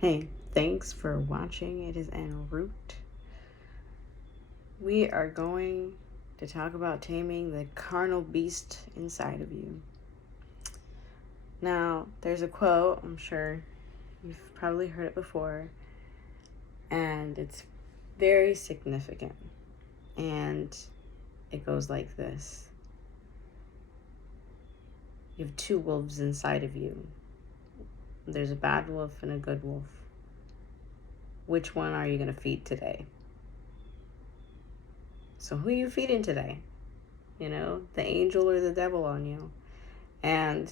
Hey, thanks for watching. It is en route. We are going to talk about taming the carnal beast inside of you. Now, there's a quote, I'm sure you've probably heard it before, and it's very significant. And it goes like this: you have two wolves inside of you. There's a bad wolf and a good wolf. Which one are you going to feed today? So who are you feeding today? The angel or the devil on you? And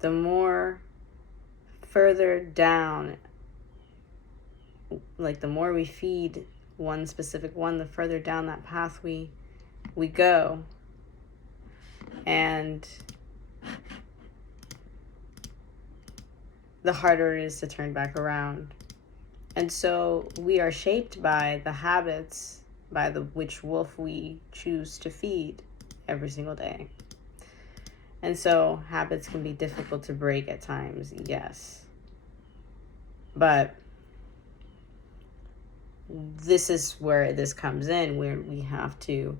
the more further down, like the more we feed one specific one, the further down that path we go. And the harder it is to turn back around. And so we are shaped by the habits, by the which wolf we choose to feed every single day. And so habits can be difficult to break at times, yes. But this is where this comes in, where we have to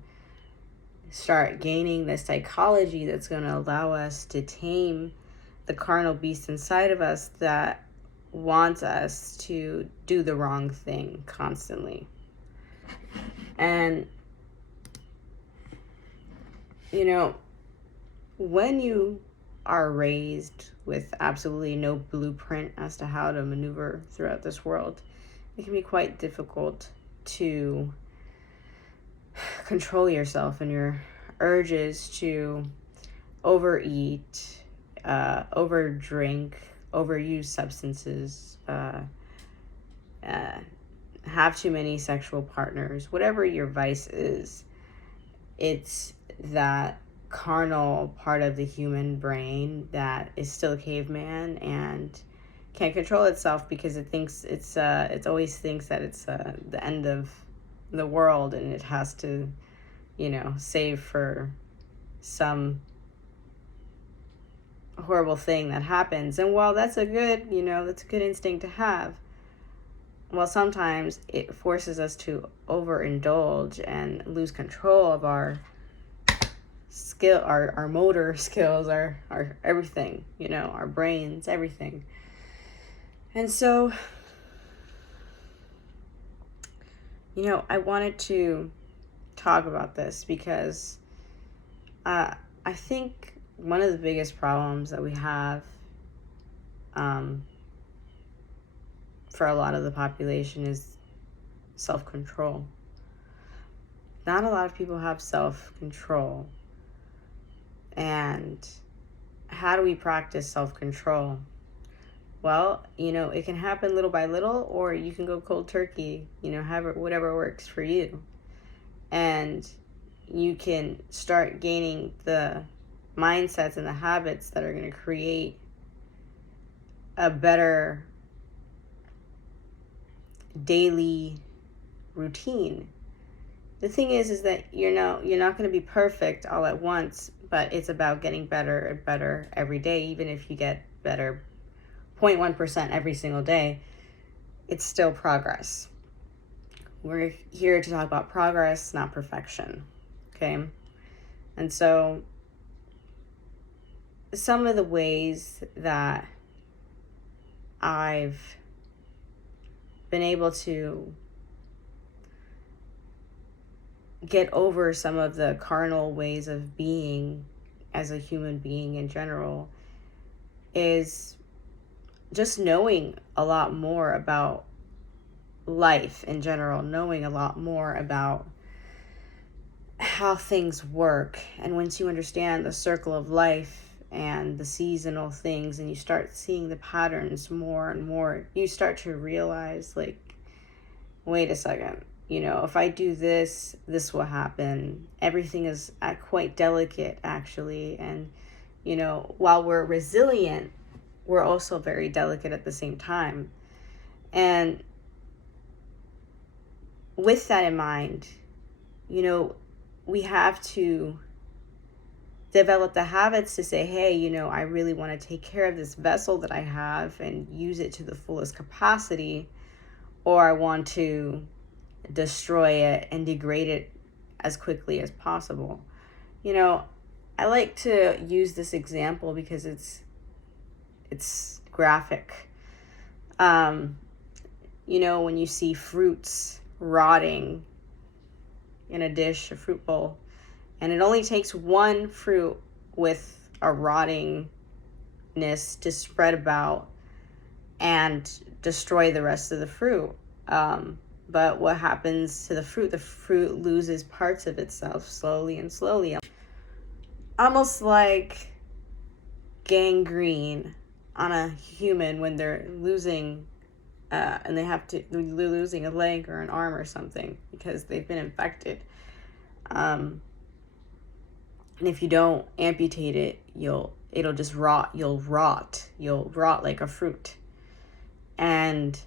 start gaining the psychology that's going to allow us to tame the carnal beast inside of us that wants us to do the wrong thing constantly. And when you are raised with absolutely no blueprint as to how to maneuver throughout this world, it can be quite difficult to control yourself and your urges to overeat, overdrink, overuse substances, have too many sexual partners. Whatever your vice is, it's that carnal part of the human brain that is still caveman and can't control itself because it thinks it always thinks that it's the end of the world, and it has to save for some horrible thing that happens. And while that's a good instinct to have, well, sometimes it forces us to overindulge and lose control of our skill, our motor skills, our everything, our brains, everything. And so, I wanted to talk about this because I think one of the biggest problems that we have for a lot of the population is self-control. Not a lot of people have self-control. And how do we practice self-control? Well, it can happen little by little, or you can go cold turkey, whatever works for you. And you can start gaining the mindsets and the habits that are going to create a better daily routine. The thing is that you're not going to be perfect all at once, but it's about getting better and better every day. Even if you get better 0.1% every single day, it's still progress. We're here to talk about progress, not perfection. Okay? And so some of the ways that I've been able to get over some of the carnal ways of being as a human being in general is just knowing a lot more about life in general, knowing a lot more about how things work. And once you understand the circle of life and the seasonal things, and you start seeing the patterns more and more, you start to realize, like, wait a second, if I do this, this will happen. Everything is quite delicate, actually. And, while we're resilient, we're also very delicate at the same time. And with that in mind, we have to develop the habits to say, hey, I really want to take care of this vessel that I have and use it to the fullest capacity, or I want to destroy it and degrade it as quickly as possible. I like to use this example because it's graphic. When you see fruits rotting in a dish, a fruit bowl, and it only takes one fruit with a rottingness to spread about and destroy the rest of the fruit. But what happens to the fruit? The fruit loses parts of itself slowly and slowly. Almost like gangrene on a human when they're losing and they're losing a leg or an arm or something because they've been infected. And if you don't amputate it, it'll just rot. You'll rot like a fruit. And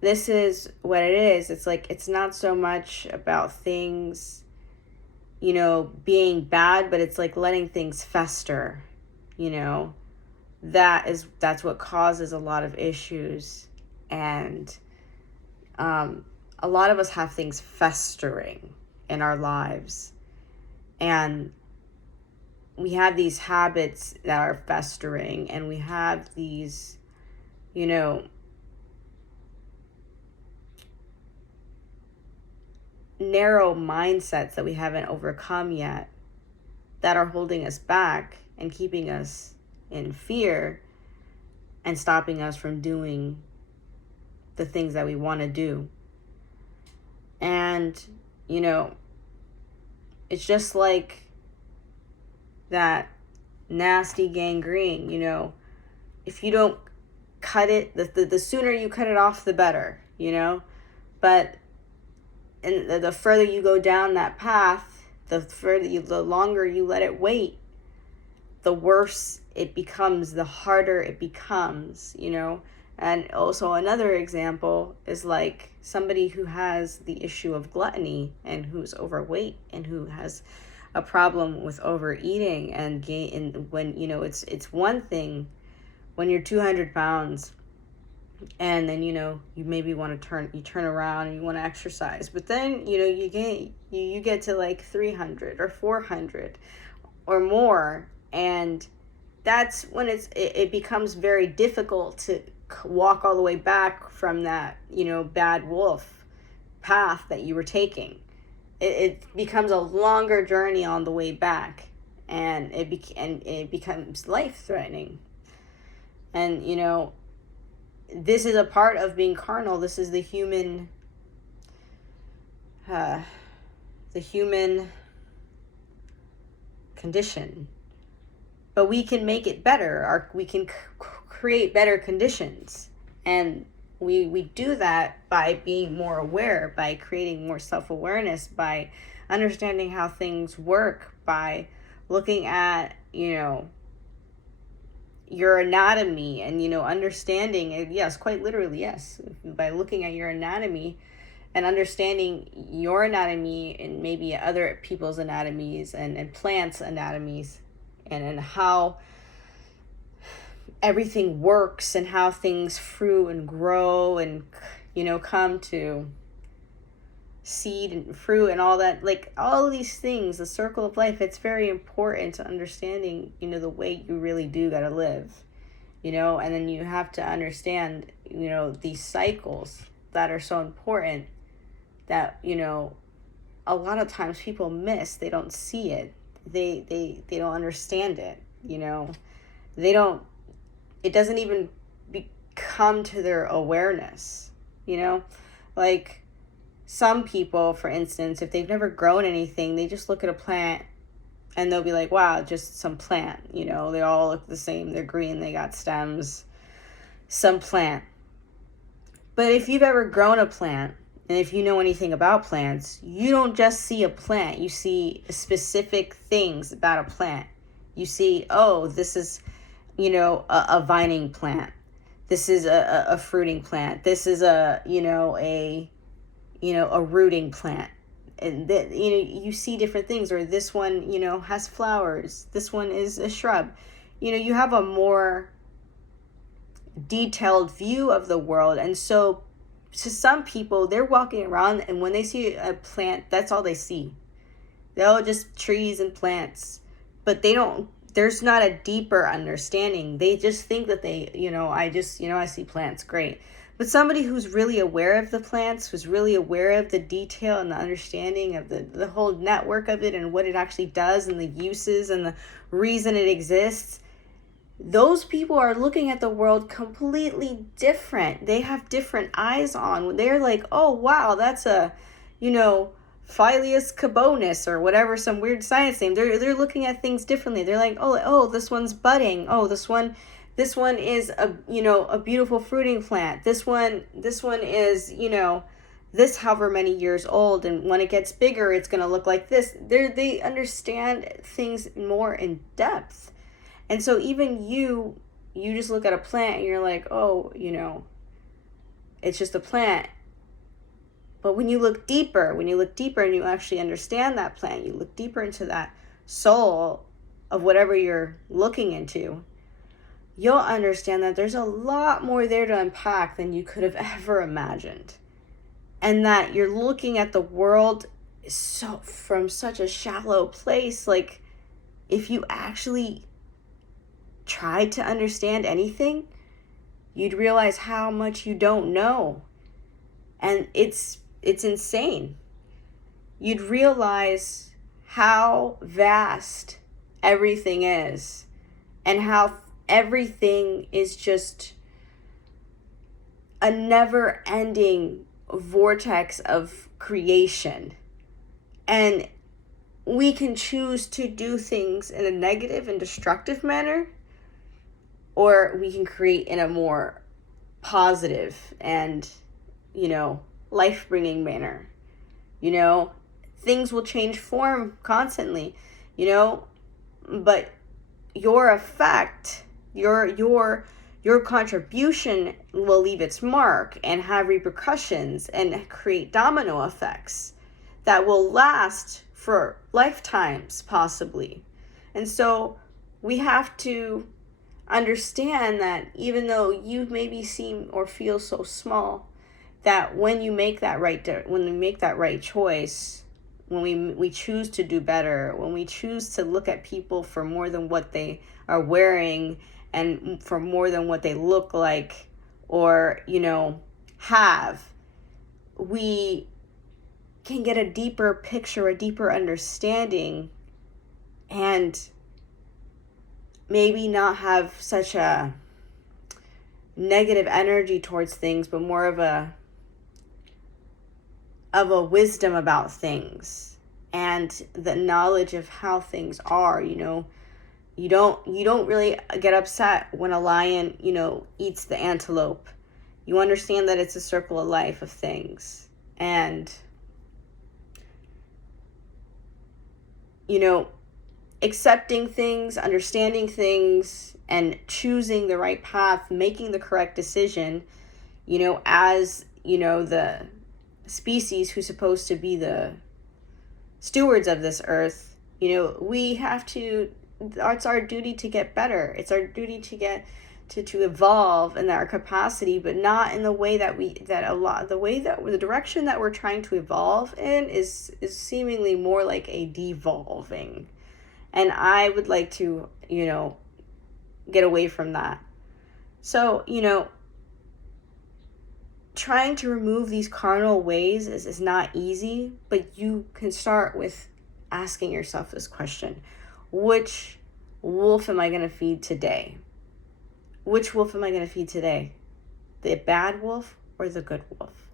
this is what it is. It's like, it's not so much about things, being bad, but it's like letting things fester, that's what causes a lot of issues. And a lot of us have things festering in our lives, and we have these habits that are festering, and we have these narrow mindsets that we haven't overcome yet that are holding us back and keeping us in fear and stopping us from doing the things that we want to do. And it's just like that nasty gangrene. If you don't cut it, the sooner you cut it off, the better. But and the further you go down that path, the longer you let it wait, the worse it becomes, the harder it becomes, And also another example is like somebody who has the issue of gluttony and who's overweight and who has a problem with overeating and when, it's one thing when you're 200 pounds and then, you maybe want to turn around and you want to exercise, but then, you get to like 300 or 400 or more. And that's when it becomes very difficult to walk all the way back from that, bad wolf path that you were taking. It becomes a longer journey on the way back, and it becomes life-threatening. And, this is a part of being carnal. This is the human condition. But we can make it better. We can create better conditions. And we do that by being more aware, by creating more self-awareness, by understanding how things work, by looking at, your anatomy and, understanding it. Yes, quite literally, yes. By looking at your anatomy and understanding your anatomy and maybe other people's anatomies and plants' anatomies and how everything works and how things fruit and grow and, come to seed and fruit and all that, like all of these things, the circle of life. It's very important to understanding, the way you really do gotta live, and then you have to understand, these cycles that are so important that, a lot of times people miss. They don't see it. They don't understand it. It doesn't even come to their awareness, like some people, for instance, if they've never grown anything, they just look at a plant and they'll be like, wow, just some plant, they all look the same. They're green, they got stems, some plant. But if you've ever grown a plant, and if you know anything about plants, you don't just see a plant. You see specific things about a plant. You see, oh, this is, a vining plant. This is a fruiting plant. This is a rooting plant. and that, you see different things, or this one, has flowers, this one is a shrub. You have a more detailed view of the world. And so to some people, they're walking around, and when they see a plant, that's all they see. They're just trees and plants, but there's not a deeper understanding. They just think that I see plants, great. But somebody who's really aware of the plants, who's really aware of the detail and the understanding of the whole network of it and what it actually does and the uses and the reason it exists, those people are looking at the world completely different. They have different eyes on. They're like, oh, wow, that's a, Phileus cabonis or whatever, some weird science name. They're looking at things differently. They're like, oh, this one's budding. Oh, this one is a beautiful fruiting plant. This one is, this however many years old, and when it gets bigger, it's going to look like this. They understand things more in depth. And so even you just look at a plant and you're like, oh, it's just a plant. But when you look deeper and you actually understand that plant, you look deeper into that soul of whatever you're looking into, you'll understand that there's a lot more there to unpack than you could have ever imagined. And that you're looking at the world from such a shallow place. Like, if you actually tried to understand anything, you'd realize how much you don't know. And it's insane. You'd realize how vast everything is, and how everything is just a never-ending vortex of creation. And we can choose to do things in a negative and destructive manner, or we can create in a more positive and, life-bringing manner. Things will change form constantly, but your effect, your contribution will leave its mark and have repercussions and create domino effects that will last for lifetimes, possibly. And so we have to understand that even though you maybe seem or feel so small, that when you make that right choice, when we choose to do better, when we choose to look at people for more than what they are wearing and for more than what they look like or, have, we can get a deeper picture, a deeper understanding, and maybe not have such a negative energy towards things, but more of a wisdom about things and the knowledge of how things are. You don't really get upset when a lion, eats the antelope. You understand that it's a circle of life of things. And, accepting things, understanding things, and choosing the right path, making the correct decision, as, the species who's supposed to be the stewards of this earth, we have to, it's our duty to get better. It's our duty to get to evolve in our capacity, but not in the way the direction that we're trying to evolve in is seemingly more like a devolving. And I would like to, get away from that. So, trying to remove these carnal ways is not easy, but you can start with asking yourself this question: which wolf am I going to feed today? Which wolf am I going to feed today? The bad wolf or the good wolf?